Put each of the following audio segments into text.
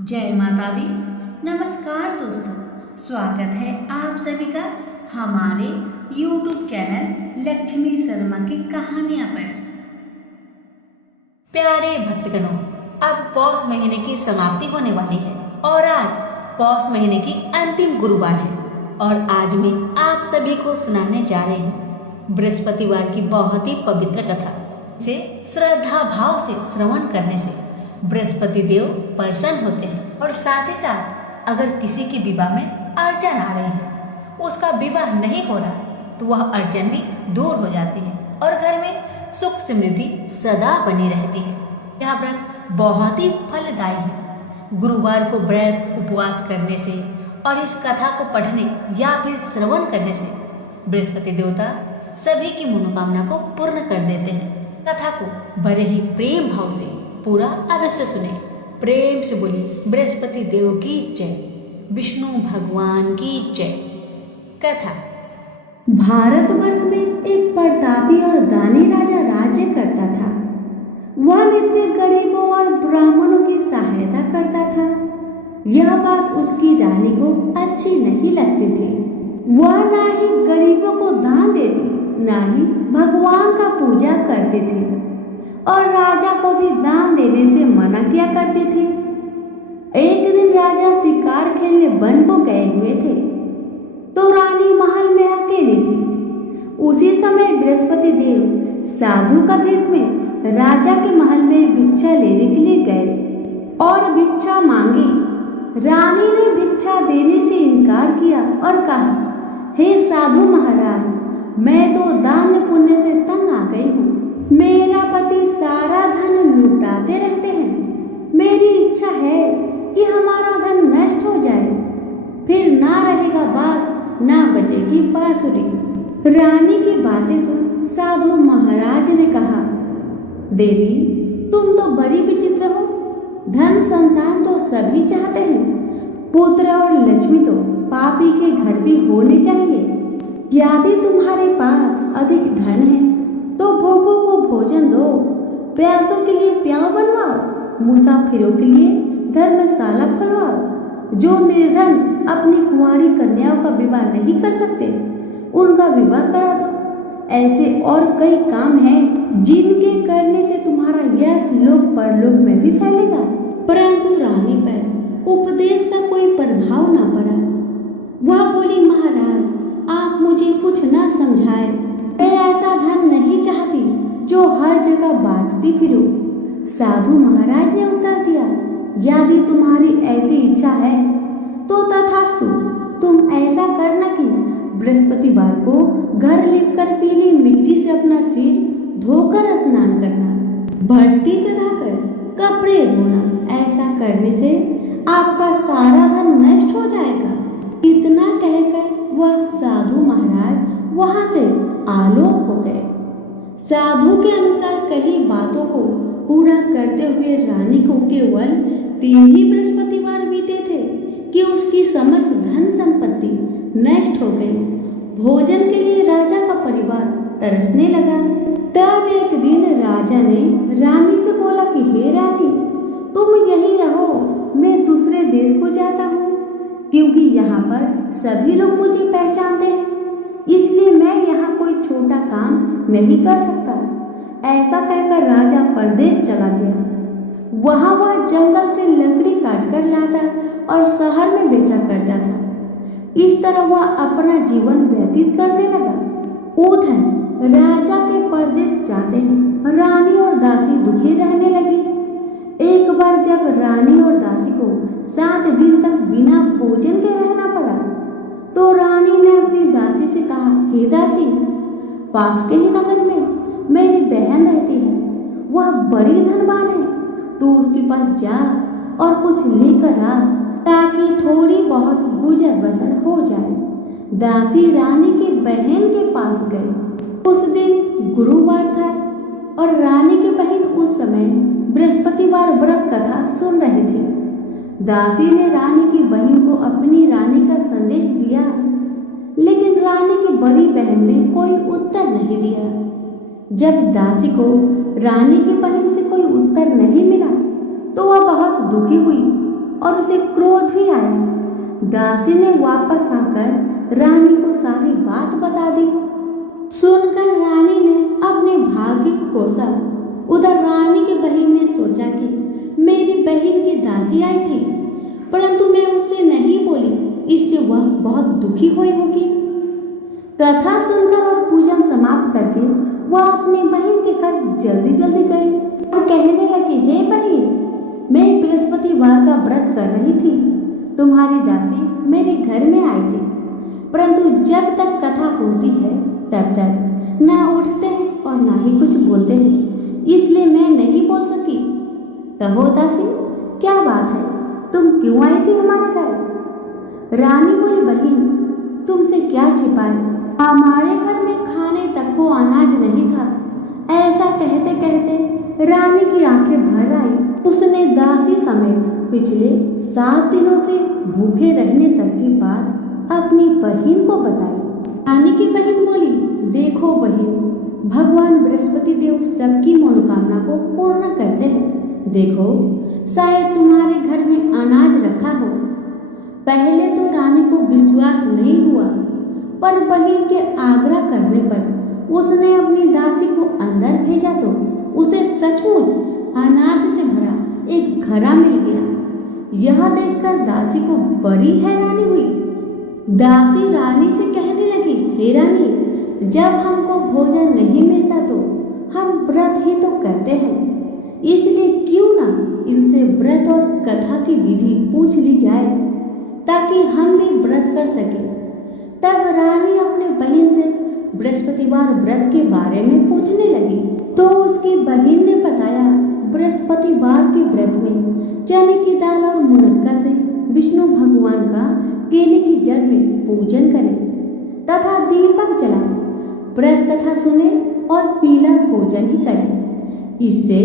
जय माता दी। नमस्कार दोस्तों, स्वागत है आप सभी का हमारे YouTube चैनल लक्ष्मी शर्मा की कहानियां पर। प्यारे भक्तगणों, अब पौष महीने की समाप्ति होने वाली है और आज पौष महीने की अंतिम गुरुवार है और आज मैं आप सभी को सुनाने जा रही हूँ बृहस्पतिवार की बहुत ही पवित्र कथा। इसे श्रद्धा भाव से श्रवण करने से बृहस्पति देव प्रसन्न होते हैं और साथ ही साथ अगर किसी की विवाह में अड़चन आ रही है, उसका विवाह नहीं हो रहा, तो वह अड़चन भी दूर हो जाती है और घर में सुख समृद्धि सदा बनी रहती है। यह व्रत बहुत ही फलदायी है। गुरुवार को व्रत उपवास करने से और इस कथा को पढ़ने या फिर श्रवण करने से बृहस्पति देवता सभी की मनोकामना को पूर्ण कर देते हैं। कथा को बड़े ही प्रेम भाव से पूरा अवश्य सुने। प्रेम से बोली बृहस्पति देव की जय, विष्णु भगवान की जय। कथा। भारतवर्ष में एक प्रतापी और दानी राजा राज्य करता था। वह नित्य गरीबों और ब्राह्मणों की सहायता करता था। यह बात उसकी रानी को अच्छी नहीं लगती थी। वह ना ही गरीबों को दान देती, ना ही भगवान का पूजा करती थी और राजा को भी दान देने से मना किया करती थी। एक दिन राजा शिकार खेलने वन को गए हुए थे तो रानी महल में अकेली थी। उसी समय बृहस्पति देव साधु का भेष में राजा के महल में भिक्षा लेने के लिए गए और भिक्षा मांगी। रानी ने भिक्षा देने से इनकार किया और कहा, हे साधु महाराज, मैं तो दान पुण्य से तंग आ गई हूँ। मेरा पति सारा धन लुटाते रहते हैं। मेरी इच्छा है कि हमारा धन नष्ट हो जाए, फिर ना रहेगा बांस, ना बजेगी बांसुरी। रानी की बातें सुन साधु महाराज ने कहा, देवी, तुम तो बड़ी विचित्र हो। धन संतान तो सभी चाहते हैं, पुत्र और लक्ष्मी तो पापी के घर भी होने चाहिए। यदि तुम्हारे पास अधिक धन है तो भूखों को भोजन दो, प्यासों के लिए प्याऊ बनवाओ, मुसाफिरों के लिए धर्मशाला खुलवाओ। जो निर्धन अपनी कुंवारी कन्याओं का विवाह नहीं कर सकते, उनका विवाह करा दो। ऐसे और कई काम हैं जिनके करने से तुम्हारा यश लोक परलोक में भी फैलेगा। परंतु रानी पर उपदेश का कोई प्रभाव ना पड़ा। वह बोली, महाराज, आप मुझे कुछ ना समझाए। मैं ऐसा धन नहीं चाहती जो हर जगह बांटती फिरूं। साधु महाराज ने उत्तर दिया, यदि तुम्हारी ऐसी इच्छा है तो तथास्तु। तुम ऐसा करना कि बृहस्पतिवार को घर लिपकर पीली मिट्टी से अपना सिर धोकर स्नान करना, भट्टी चढ़ाकर कपड़े धोना। ऐसा करने से आपका सारा धन नष्ट हो जाएगा। इतना कहकर वह साधु महाराज वहां से आलोक हो गए। साधु के अनुसार कही बातों को पूरा करते हुए रानी को केवल 3 ही बृहस्पतिवार बीते थे कि उसकी समस्त धन संपत्ति नष्ट हो गई। भोजन के लिए राजा का परिवार तरसने लगा। तब एक दिन राजा ने रानी से बोला कि हे रानी, तुम यहीं रहो, मैं दूसरे देश को जाता हूँ, क्योंकि यहाँ पर सभी लोग मुझे पहचानते हैं, इसलिए मैं यहाँ कोई छोटा काम नहीं कर सकता। ऐसा कहकर राजा परदेश चला गया। वहाँ वह जंगल से लकड़ी काट कर लाता और शहर में बेचा करता था। इस तरह वह अपना जीवन व्यतीत करने लगा। उधर राजा के परदेश जाते ही रानी और दासी दुखी रहने लगी। एक बार जब रानी और दासी को 7 दिन तक बिना भोजन के रहना पड़ा तो रानी ने अपनी दासी से कहा, हे दासी, पास के ही नगर में मेरी बहन रहती है। वह बड़ी धनवान है, तू उसके पास जा और कुछ लेकर आ ताकि थोड़ी बहुत गुजर बसर हो जाए। दासी रानी की बहन के पास गई। उस दिन गुरुवार था और रानी की बहन उस समय बृहस्पतिवार व्रत कथा सुन रही थी। दासी ने रानी की बहन को अपनी रानी का संदेश दिया, लेकिन रानी की बड़ी बहन ने कोई उत्तर नहीं दिया। जब दासी को रानी की बहन से कोई उत्तर नहीं मिला तो वह बहुत दुखी हुई और उसे क्रोध भी आया। दासी ने वापस आकर रानी को सारी बात बता दी। सुनकर रानी ने अपने भाग्य को कोसा। उधर रानी की बहन ने सोचा कि मेरी बहन की दासी आई थी, परंतु मैं उससे नहीं बोली, इससे वह बहुत दुखी हुई होगी। कथा सुनकर और पूजन समाप्त करके वह अपनी बहन के घर जल्दी जल्दी गई और कहने लगी, हे बहन, मैं बृहस्पतिवार का व्रत कर रही थी। तुम्हारी दासी मेरे घर में आई थी, परंतु जब तक कथा होती है तब तक ना उठते हैं और ना ही कुछ बोलते हैं, इसलिए मैं नहीं बोल सकी। कहो दासी, क्या बात है, तुम क्यों आई थी हमारे घर? रानी बोली, बहन, तुमसे क्या छिपाए, हमारे घर में खाने तक को अनाज नहीं था। ऐसा कहते कहते रानी की आंखें भर आई। उसने दासी समेत पिछले 7 दिनों से भूखे रहने तक की बात अपनी बहन को बताई। रानी की बहन बोली, देखो बहन, भगवान बृहस्पति देव सबकी मनोकामना को पूर्ण करते हैं। देखो, शायद तुम्हारे घर में अनाज रखा हो। पहले तो रानी को विश्वास नहीं हुआ, पर बहन के आग्रह करने पर उसने अपनी दासी को अंदर भेजा तो उसे सचमुच अनाज से भरा एक घड़ा मिल गया। यह देखकर दासी को बड़ी हैरानी हुई। दासी रानी से कहने लगी, हे रानी, जब हमको भोजन नहीं मिलता तो हम व्रत ही तो करते हैं, इसलिए क्यों ना इनसे व्रत और कथा की विधि पूछ ली जाए ताकि हम भी व्रत कर सके। तब रानी अपने बहन से बृहस्पतिवार व्रत के बारे में पूछने लगी तो उसकी बहन ने बताया, बृहस्पतिवार के व्रत में चने की दाल और मुनक्का से विष्णु भगवान का केले की जड़ में पूजन करें तथा दीपक जलाएं, व्रत कथा सुने और पीला भोजन ही करें। इससे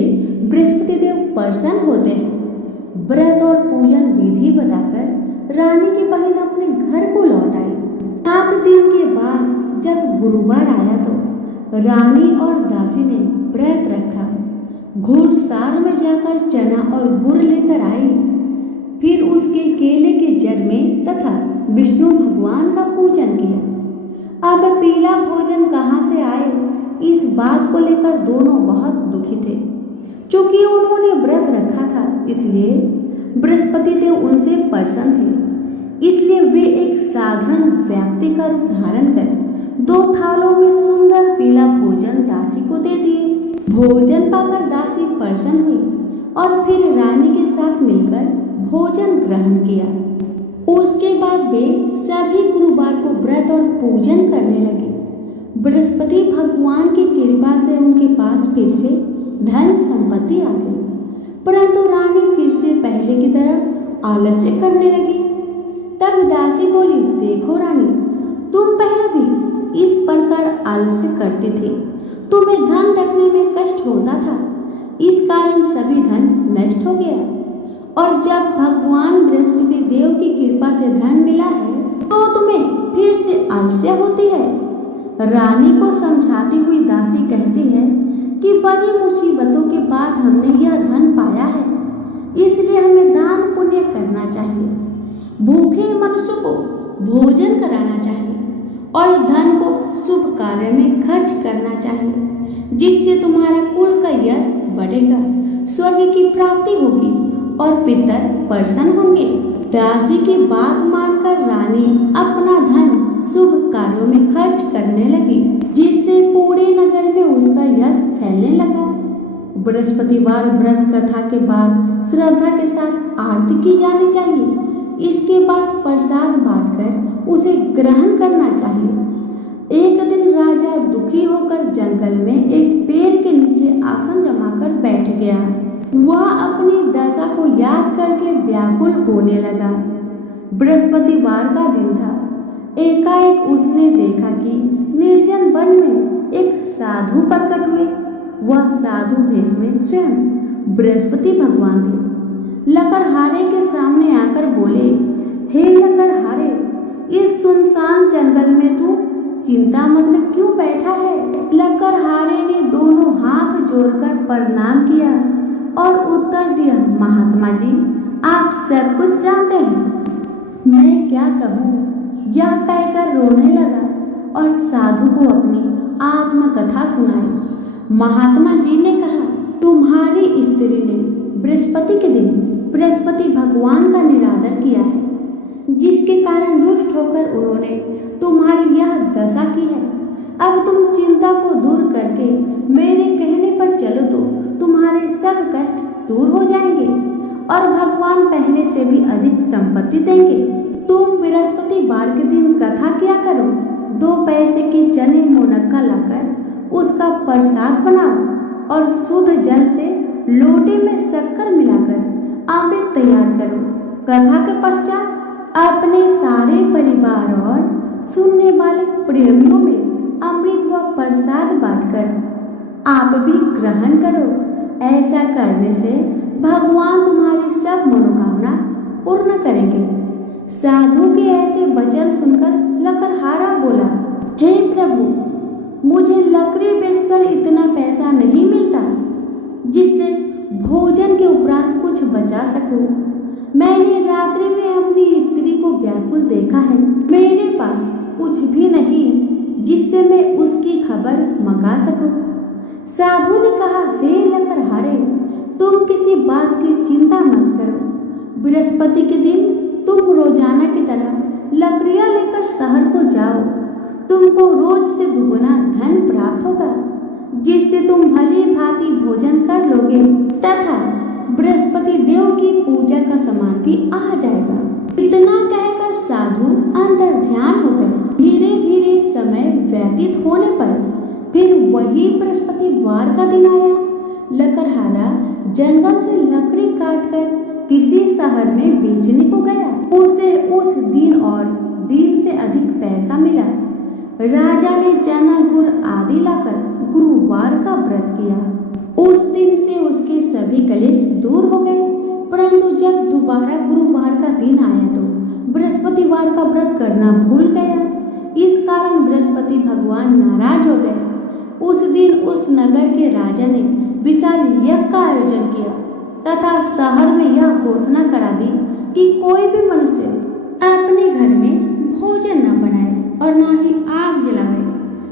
बृहस्पति देव प्रसन्न होते हैं। व्रत और पूजन विधि बताकर रानी की बहन अपने घर को लौट आई। 7 दिन के बाद जब गुरुवार आया तो रानी और दासी ने व्रत रखा। घुड़सार में जाकर चना और गुड़ लेकर आई, फिर उसके केले के जड़ में तथा विष्णु भगवान का पूजन किया। अब पीला भोजन कहाँ से आए, इस बात को लेकर दोनों बहुत दुखी थे। चूंकि उन्होंने व्रत रखा था, इसलिए बृहस्पति देव उनसे प्रसन्न थे। इसलिए वे एक साधारण व्यक्ति का रूप धारण कर 2 थालों में सुंदर पीला भोजन दासी को दे दिए। भोजन पाकर दासी प्रसन्न हुई और फिर रानी के साथ मिलकर भोजन ग्रहण किया। उसके बाद वे सभी गुरुवार को व्रत और पूजन करने लगे। बृहस्पति भगवान की कृपा से उनके पास फिर से धन संपत्ति आ गई, परंतु रानी फिर से पहले की तरह आलस्य करने लगी। तब दासी बोली, देखो रानी, तुम पहले भी इस प्रकार आलस्य करती थी। तुम्हें धन रखने में कष्ट होता था, इस कारण सभी धन नष्ट हो गया, और जब भगवान बृहस्पति देव की कृपा से धन मिला है तो तुम्हें फिर से आलस्य होती है। रानी को समझाती हुई दासी कहती है कि बड़ी मुसीबतों के बाद हमने यह धन पाया है, इसलिए हमें दान पुण्य करना चाहिए, भूखे मनुष्य को भोजन कराना चाहिए और धन को शुभ कार्य में खर्च करना चाहिए, जिससे तुम्हारा कुल का यश बढ़ेगा, स्वर्ग की प्राप्ति होगी और पितर प्रसन्न होंगे। दासी की बात मानकर रानी अपना धन शुभ कार्यों में खर्च करने लगी, जिससे पूरे नगर में उसका यश फैलने लगा। बृहस्पतिवार व्रत कथा के बाद श्रद्धा के साथ आरती की जानी चाहिए। इसके बाद प्रसाद बांटकर उसे ग्रहण करना चाहिए। एक दिन राजा दुखी होकर जंगल में एक पेड़ के नीचे आसन जमाकर बैठ गया। वह अपनी दशा को याद करके व्याकुल होने लगा। बृहस्पतिवार का दिन था। एकाएक उसने देखा कि निर्जन वन में एक साधु प्रकट हुए। वह साधु भेष में स्वयं बृहस्पति भगवान थे। लकड़हारे के सामने आकर बोले, हे लकड़हारे, इस सुनसान जंगल में तू चिंता मग्न क्यों बैठा है? लकड़हारे ने दोनों हाथ जोड़कर प्रणाम किया और उत्तर दिया, महात्मा जी, आप सब कुछ जानते हैं। मैं क्या कहूँ, यह कहकर रोने लगा और साधु को अपनी आत्मकथा सुनाई। महात्मा जी ने कहा, तुम्हारी स्त्री ने बृहस्पति के दिन बृहस्पति भगवान का निरादर किया है, जिसके कारण रुष्ट होकर उन्होंने तुम्हारी यह दशा की है। अब तुम चिंता को दूर करके मेरे कहने पर चलो तो तुम्हारे सब कष्ट दूर हो जाएंगे और भगवान पहले से भी अधिक संपत्ति देंगे। तुम बृहस्पतिवार के दिन कथा किया करो। 2 पैसे की चने मुनक्का लाकर उसका प्रसाद बनाओ और शुद्ध जल से लोटे में शक्कर मिलाकर अमृत तैयार करो। कथा के पश्चात अपने सारे परिवार और सुनने वाले प्रेमियों में अमृत व प्रसाद बांटकर आप भी ग्रहण करो। ऐसा करने से भगवान तुम्हारी सब मनोकामना पूर्ण करेंगे। साधु के ऐसे वचन सुनकर लकड़हारा बोला, हे प्रभु, मुझे लकड़ी बेचकर इतना पैसा नहीं मिलता जिससे भोजन के उपरांत कुछ बचा सकूं। मैंने रात्रि में अपनी स्त्री को व्याकुल देखा है। मेरे पास कुछ भी नहीं जिससे मैं उसकी खबर मंगा सकूं। साधु ने कहा, हे लकड़हारे, तुम किसी बात की चिंता मत करो। बृहस्पति के दिन तुम रोजाना की तरह लकड़ियां लेकर शहर को जाओ। तुमको रोज से दुगुना धन प्राप्त होगा, जिससे तुम भली भांति भोजन कर लोगे तथा बृहस्पति देव की पूजा का सामान भी आ जाएगा। इतना कहकर साधु अंतर ध्यान हो गए। धीरे धीरे समय व्यतीत होने पर फिर वही बृहस्पतिवार का दिन आया। लकड़हारा जंगल से लकड़ी काटकर किसी शहर में बेचने को गया। उसे उस दिन और दिन से अधिक पैसा मिला। राजा ने चना गुड़ आदि लाकर गुरुवार का व्रत किया। उस दिन से उसके सभी कलेश दूर हो गए। परंतु जब दोबारा गुरुवार का दिन आया तो बृहस्पतिवार का व्रत करना भूल गया। इस कारण बृहस्पति भगवान नाराज हो गए। उस दिन उस नगर के राजा ने विशाल यज्ञ का आयोजन किया तथा शहर में यह घोषणा करा दी कि कोई भी मनुष्य अपने घर में भोजन न बनाए और न ही आग जलाए।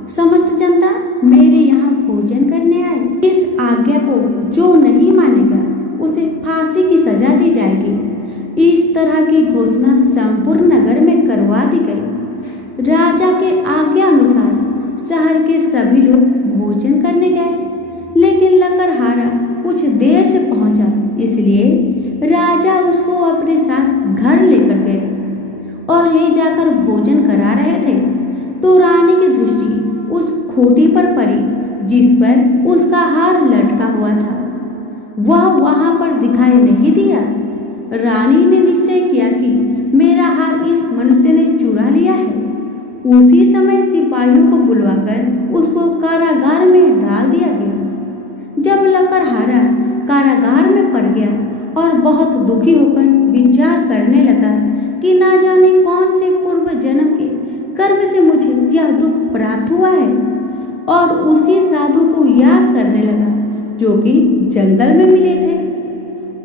समस्त जनता मेरे यहाँ भोजन करने आए। इस आज्ञा को जो नहीं मानेगा उसे फांसी की सजा दी जाएगी। इस तरह की घोषणा संपूर्ण नगर में करवा दी गई। राजा के आज्ञा अनुसार शहर के सभी लोग भोजन करने गए, लेकिन लकड़हारा कुछ देर से पहुंचा, इसलिए राजा उसको अपने साथ घर लेकर गए और ले जाकर भोजन करा रहे थे तो रानी की दृष्टि उस खोटी पर पड़ी जिस पर उसका हार लटका हुआ था। वह वहां पर दिखाई नहीं दिया। रानी ने निश्चय किया कि मेरा हार इस मनुष्य ने चुरा लिया है। उसी समय सिपाहियों को बुलवाकर उसको कारागार में डाल दिया गया। जब लकड़हारा कारागार में पड़ गया और बहुत दुखी होकर विचार करने लगा कि ना जाने कौन से पूर्व जन्म के कर्म से मुझे यह दुख प्राप्त हुआ है, और उसी साधु को याद करने लगा जो कि जंगल में मिले थे।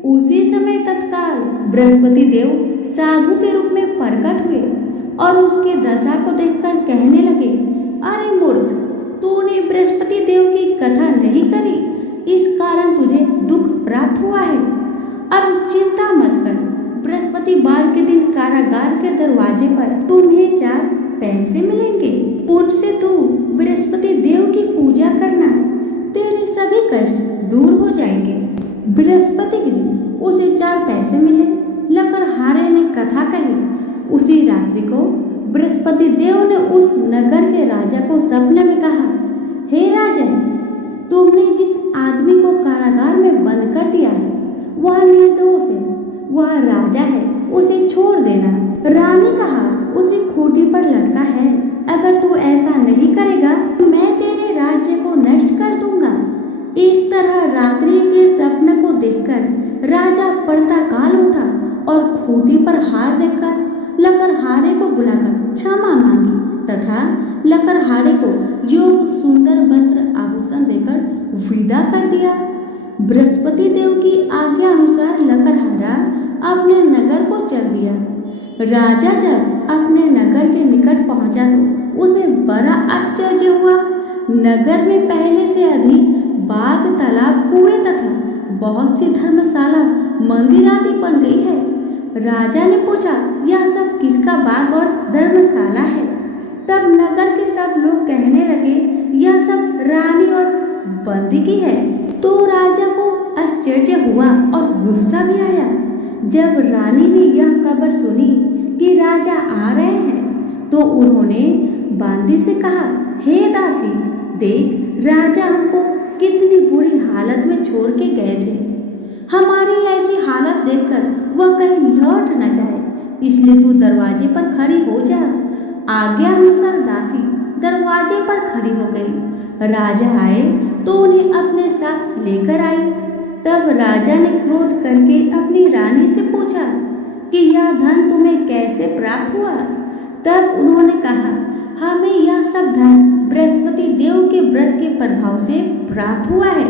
उसी समय तत्काल बृहस्पति देव साधु के रूप में प्रकट हुए और उसके दशा को देखकर कहने लगे, अरे मूर्ख, तूने बृहस्पति देव की कथा नहीं करी, इस कारण तुझे दुख प्राप्त हुआ है। अब चिंता मत कर, बृहस्पतिवार के दिन कारागार के दरवाजे पर तुम्हें 4 पैसे मिलेंगे। उनसे तू बृहस्पति देव की पूजा करना, तेरे सभी कष्ट दूर हो जाएंगे। बृहस्पति के दिन उसे 4 पैसे मिले। लकड़हारे ने कथा कही। उसी रात्रि को बृहस्पति देव ने उस नगर के राजा को सपने में कहा, हे राजन, तुमने जिस आदमी को कारागार में बंद कर दिया है वह निर्दोष है, वह राजा है, उसे छोड़ देना। रानी का हार उसी खूंटी पर लटका है। अगर तू ऐसा नहीं करेगा तो मैं तेरे राज्य को नष्ट कर दूंगा। इस तरह रात्रि के सपने को देखकर राजा प्रातःकाल उठा और खूंटी पर हार देखकर लकड़हारे को बुलाकर क्षमा मांगी तथा लकड़हारे को योग सुंदर वस्त्र आभूषण देकर विदा कर दिया। बृहस्पति देव की आज्ञा अनुसार लकड़हारा अपने नगर को चल दिया। राजा जब अपने नगर के निकट पहुंचा तो उसे बड़ा आश्चर्य हुआ। नगर में पहले से अधिक बाग, तालाब, कुएं तथा बहुत सी धर्मशाला, मंदिर आदि बन गई है। राजा ने पूछा, यह सब किसका बाग और धर्मशाला है? तब नगर के सब लोग कहने लगे, यह सब रानी और बंदी की है। तो राजा को आश्चर्य हुआ और गुस्सा भी आया। जब रानी ने यह खबर सुनी कि राजा आ रहे हैं तो उन्होंने बांदी से कहा, हे दासी, देख राजा हमको कितनी बुरी हालत में छोड़ के गए थे। हमारी ऐसी हालत देखकर वह कहीं लौट न जाए, इसलिए तू दरवाजे पर खड़ी हो जा। आज्ञा अनुसार दासी दरवाजे पर खड़ी हो गई। राजा आए तो उन्हें अपने साथ लेकर आई। तब राजा ने क्रोध करके अपनी रानी से पूछा कि यह धन तुम्हें कैसे प्राप्त हुआ? तब उन्होंने कहा, हमें यह सब धन बृहस्पति देव के व्रत के प्रभाव से प्राप्त हुआ है।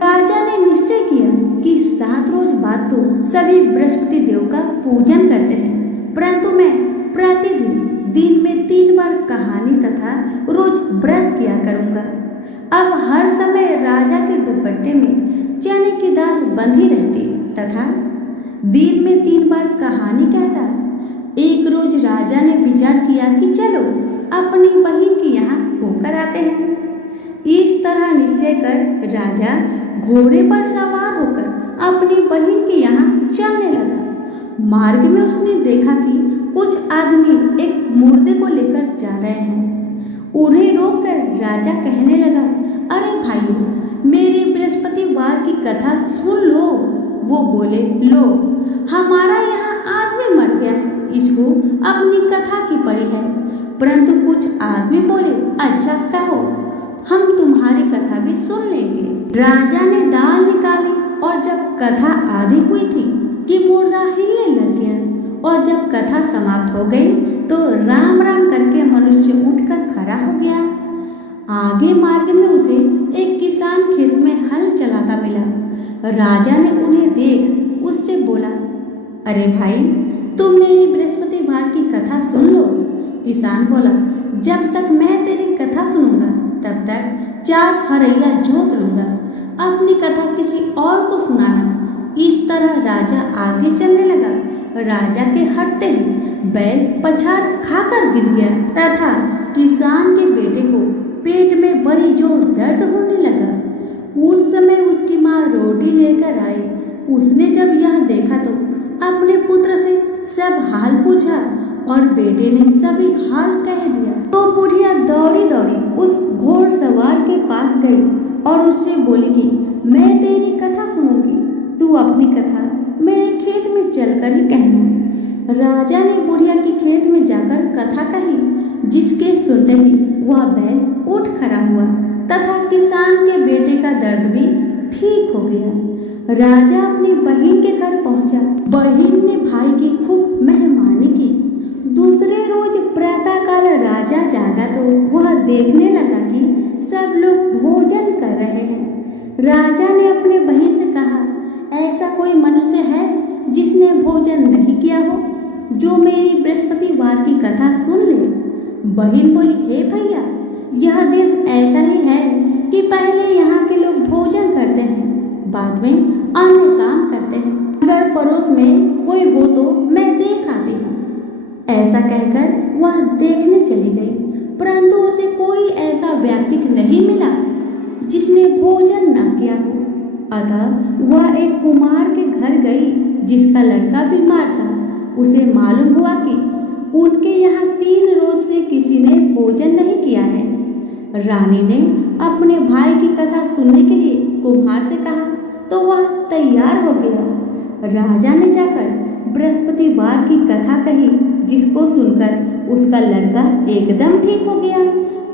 राजा ने निश्चय किया कि 7 रोज बाद तो सभी बृहस्पति देव का पूजन करते हैं, परंतु मैं प्रतिदिन दिन में 3 बार कहानी तथा रोज व्रत किया करूंगा। अब हर समय राजा के दुपट्टे में चने की दाल बंधी रहती तथा दिन में 3 बार कहानी कहता। एक रोज राजा ने विचार किया कि चलो अपनी बहन के यहाँ होकर आते हैं। इस तरह निश्चय कर राजा घोड़े पर सवार होकर अपनी बहन के यहाँ चलने लगा। मार्ग में उसने देखा कि कुछ आदमी एक मुर्दे को लेकर जा रहे हैं। उन्हें रोककर राजा कहने लगा, अरे भाइयों, मेरी बृहस्पतिवार की कथा सुन लो। वो बोले, लो, हमारा यहाँ आदमी मर गया है, इसको अपनी कथा की पड़ी है। परंतु कुछ आदमी बोले, अच्छा कहो, हम तुम्हारी कथा भी सुन लेंगे। राजा ने दाल निकाली और जब कथा आधी हुई थी कि मुर्दा हिलने लग गया, और जब कथा समाप्त हो गई तो राम राम करके मनुष्य उठकर खड़ा हो गया। आगे मार्ग में उसे एक किसान खेत में हल चलाता मिला। राजा ने उन्हें देख उससे बोला, अरे भाई, तुम मेरी बृहस्पतिवार की कथा सुन लो। किसान बोला, जब तक मैं तेरी कथा सुनूंगा तब तक 4 हरैया जोत लूंगा, अपनी कथा किसी और को सुनाना। इस तरह राजा आगे चलने लगा। राजा के हटते ही बैल पछाड़ खाकर गिर गया तथा किसान के बेटे को पेट में बड़ी जोर दर्द होने लगा। उस समय उसकी माँ रोटी लेकर आई। उसने जब यह देखा तो अपने पुत्र से सब हाल पूछा और बेटे ने सभी हाल कह दिया। तो बुढ़िया दौड़ी दौड़ी उस घोड़सवार के पास गई और उससे बोली कि मैं तेरी कथा सुनूंगी, तू अपनी कथा मेरे खेत में चलकर ही कहना। राजा ने बुढ़िया के खेत में जाकर कथा कही, जिसके सुनते ही वह बैल उठ खड़ा हुआ तथा किसान के बेटे का दर्द भी ठीक हो गया। राजा अपनी बहन के घर पहुंचा। बहन ने भाई की खूब मेहमानी की। दूसरे रोज प्रातःकाल राजा जागा तो वह देखने लगा कि सब लोग भोजन कर रहे हैं। राजा ने अपने बहन से कहा, ऐसा कोई मनुष्य है जिसने भोजन नहीं किया हो, जो मेरी बृहस्पतिवार की कथा सुन ले। बहन बोली, हे भैया, यह देश ऐसा ही है कि पहले यहाँ के लोग भोजन करते हैं, बाद में अन्य काम करते हैं। अगर पड़ोस में कोई हो तो मैं देख आती हूँ। ऐसा कहकर वह देखने चली गई, परंतु उसे कोई ऐसा व्यक्ति नहीं मिला जिसने भोजन न किया हो। अतः वह एक कुम्हार के घर गई जिसका लड़का बीमार था। उसे मालूम हुआ कि उनके यहाँ 3 रोज से किसी ने भोजन नहीं किया है। रानी ने अपने भाई की कथा सुनने के लिए कुम्हार से कहा तो वह तैयार हो गया। राजा ने जाकर बृहस्पतिवार की कथा कही, जिसको सुनकर उसका लड़का एकदम ठीक हो गया।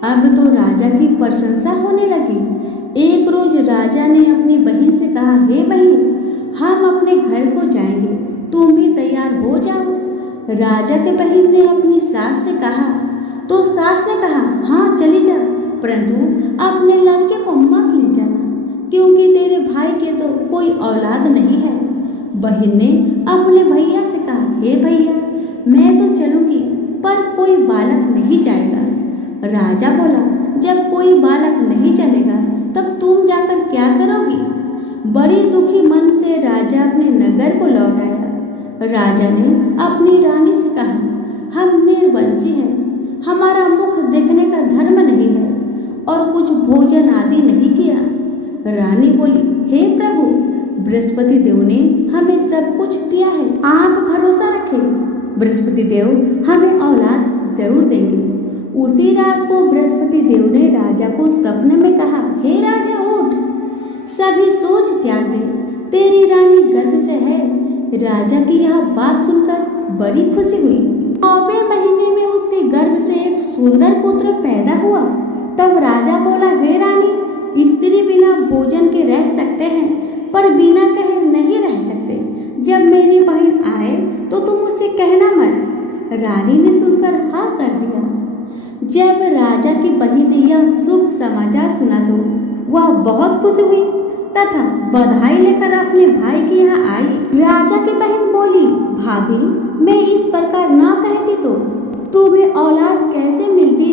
अब तो राजा की प्रशंसा होने लगी। एक रोज राजा ने अपनी बहन से कहा, हे बहन, हम अपने घर को जाएंगे, तुम भी तैयार हो जाओ। राजा के बहन ने अपनी सास से कहा तो सास ने कहा, हाँ चली जा, परंतु अपने लड़के को मत ले जाना, क्योंकि तेरे भाई के तो कोई औलाद नहीं है। बहन ने अपने भैया से कहा, हे भैया, मैं तो चलूंगी पर कोई बालक नहीं जाएगा। राजा बोला, जब कोई बालक नहीं चलेगा तब तुम जाकर क्या करोगी? बड़ी दुखी मन से राजा अपने नगर को लौट आया। राजा ने अपनी रानी से कहा, हम निर्वंशी हैं, हमारा मुख देखने का धर्म नहीं है और कुछ भोजन आदि नहीं किया। रानी बोली, हे प्रभु, बृहस्पति देव ने हमें सब कुछ दिया है, आप भरोसा रखें, बृहस्पति देव हमें औलाद जरूर देंगे। उसी रात को बृहस्पति देव ने राजा को सपने में कहा, हे राजा उठ, सभी सोच त्याग दे, तेरी रानी गर्भ से है। राजा की यह बात सुनकर बड़ी खुशी हुई। 9वें महीने में उसके गर्भ से एक सुंदर पुत्र पैदा हुआ। तब राजा बोला, हे रानी, स्त्री बिना भोजन के रह सकते हैं पर बिना कहे नहीं रह सकते। जब मेरी बहन आए तो तुम उससे कहना मत। रानी ने सुनकर हाँ कर दिया। जब राजा की बहन ने यह शुभ समाचार सुना तो वह बहुत खुश हुई तथा बधाई लेकर अपने भाई के यहाँ आई। राजा की बहन बोली, भाभी, मैं इस प्रकार ना कहती तो तुम्हें औलाद कैसे मिलती?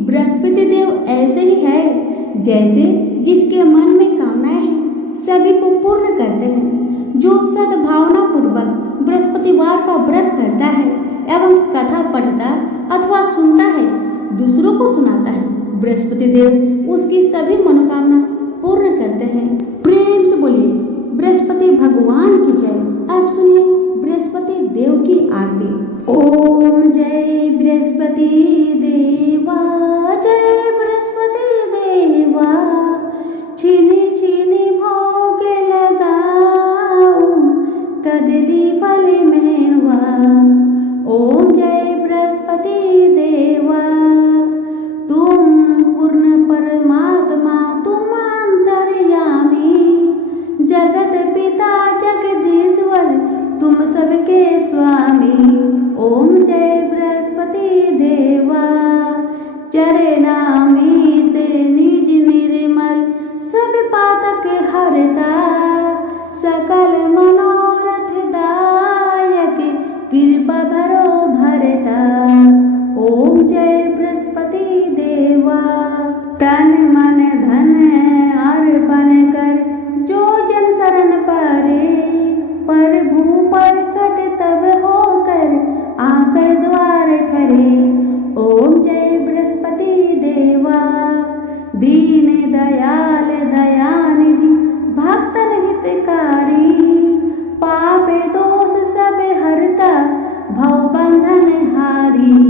बृहस्पति देव ऐसे ही है, जैसे जिसके मन में कामनाएं हैं सभी को पूर्ण करते हैं। जो सद्भावना पूर्वक बृहस्पतिवार का व्रत करता है एवं कथा पढ़ता अथवा सुनता है, दूसरों को सुनाता है, बृहस्पति देव उसकी सभी मनोकामना पूर्ण करते हैं। प्रेम से बोलिए बृहस्पति भगवान की जय। अब सुनिए बृहस्पति देव की आरती। ओम जय बृहस्पति देवा, जय बृहस्पति देवा, छीनी छीनी भोग लगाओ, तदली फल मेवा। ओम जय बृहस्पति देवा, तुम पूर्ण परमात्मा, तुम अंतर्यामी, जगत पिता जगदीश्वर, तुम सबके स्वामी। ओम जय बृहस्पति देवा, चरणामृत निज निर्मल, सब पातक हरता, सकल मनोरथ दायक, कृपा भरो भरता। ओम जय बृहस्पति देवा, तन मन धन अर्पण कर, जो जन शरण परे, प्रभु पर कट तब होकर, आकर द्वार खरे। ओम जय बृहस्पति देवा, दीन दयाल दयानिधि, भक्तन हितकारी, पाप दोष सब हरता, भव बंधन हारी।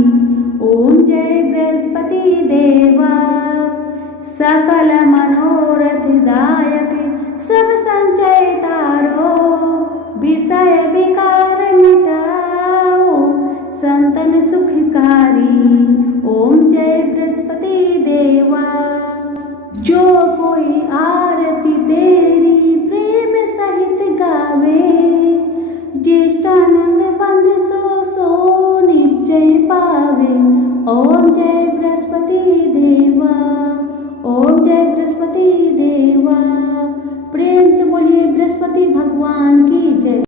ओम जय बृहस्पति देवा, सकल मनोरथ दायक, सब संचय तारो, विषय विकार मिटाओ, संतन सुखकारी। ओम जय बृहस्पति देवा, जो कोई आरती तेरी प्रेम सहित गावे, ज्येष्ठानंद बंध सो निश्चय पावे। ओम जय बृहस्पति देवा, ओम जय बृहस्पति देवा। प्रेम से बोलिए बृहस्पति भगवान की